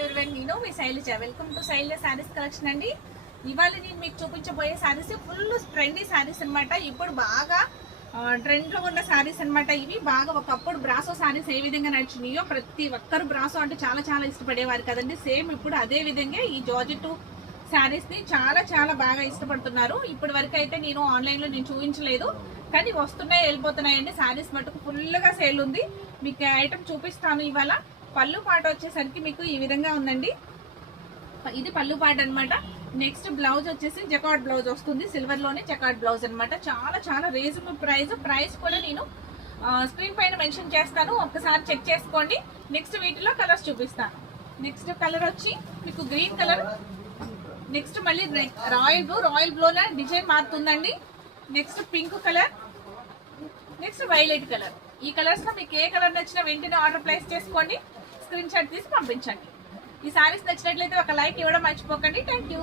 నేను మీ Sailaja. Welcome to Sailaja Sarees collection అండి. ఇవాళ నేను మీకు చూపించబోయే శారీస్ ఫుల్ ట్రెండీ శారీస్ అనమాట. ఇప్పుడు బాగా ట్రెండ్ లో ఉన్న శారీస్ అనమాట. ఇవి బాగా ఒకప్పుడు బ్రాసో శారీస్ ఏ విధంగా నడిచినాయో ప్రతి ఒక్కరు బ్రాసో అంటే చాలా చాలా ఇష్టపడేవారు కదండి. సేమ్ ఇప్పుడు అదే విధంగా ఈ జార్జెట్ శారీస్ ని చాలా చాలా బాగా ఇష్టపడుతున్నారు. ఇప్పటి వరకు అయితే నేను ఆన్లైన్ లో నేను చూపించలేదు, కానీ వస్తున్నాయి వెళ్ళిపోతున్నాయండి. శారీస్ మటుకు ఫుల్ గా సేల్ ఉంది. మీకు ఐటమ్ చూపిస్తాను ఇవాళ. పళ్ళు పాట వచ్చేసరికి మీకు ఈ విధంగా ఉందండి. ఇది పళ్ళు పాట అనమాట. నెక్స్ట్ బ్లౌజ్ వచ్చేసి జకార్డ్ బ్లౌజ్ వస్తుంది. సిల్వర్ లోనే జకార్డ్ బ్లౌజ్ అనమాట. చాలా చాలా రీజనబుల్ ప్రైస్ కూడా నేను స్క్రీన్ పైన మెన్షన్ చేస్తాను, ఒక్కసారి చెక్ చేసుకోండి. నెక్స్ట్ వీటిలో కలర్స్ చూపిస్తాను. నెక్స్ట్ కలర్ వచ్చి మీకు గ్రీన్ కలర్. నెక్స్ట్ మళ్ళీ రాయల్ బ్లూలో డిజైన్ మారుతుందండి. Next pink colour. Next violet colour. ఈ కలర్స్ లో మీకు ఏ కలర్ నచ్చినా వెంటనే ఆర్డర్ ప్లేస్ చేసుకోండి, స్క్రీన్ షాట్ తీసి పంపించండి. ఈ సారీస్ నచ్చినట్లయితే ఒక లైక్ ఇవ్వడం మర్చిపోకండి. Thank you.